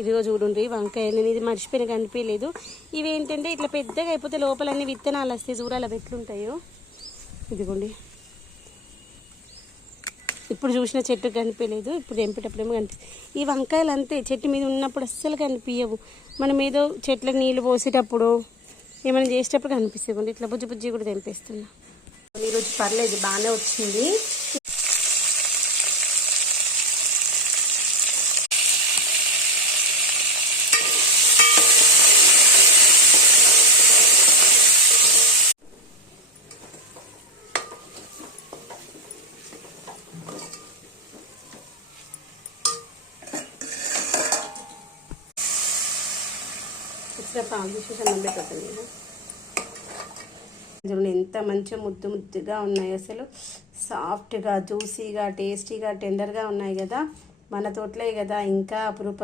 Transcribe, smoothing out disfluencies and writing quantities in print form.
ఇదిగో చూడండి వంకాయ, నేను ఇది మర్చిపోయిన కనిపించలేదు. ఇవి ఏంటంటే ఇట్లా పెద్దగా అయిపోతే లోపలన్నీ విత్తనాలు వస్తాయి, చూడాలి అవి ఎట్లుంటాయో. ఇదిగోండి ఇప్పుడు చూసిన చెట్టు కనిపించలేదు, ఇప్పుడు తెంపేటప్పుడేమో కనిపిస్తుంది. ఈ వంకాయలు అంతే, చెట్టు మీద ఉన్నప్పుడు అస్సలు కనిపించవు. మనం ఏదో చెట్లకు నీళ్ళు పోసేటప్పుడు ఏమైనా చేసేటప్పుడు కనిపిస్తుంది. ఇట్లా బుజ్జి బుజ్జి కూడా తెంపేస్తున్నా. ఈరోజు పర్లేదు, బాగానే వచ్చింది. చూడండి ఎంత మంచిగా ముద్దు ముద్దుగా ఉన్నాయి, అసలు సాఫ్ట్గా జ్యూసీగా టేస్టీగా టెండర్గా ఉన్నాయి కదా. మన తోటలే కదా, ఇంకా అపురూపంగా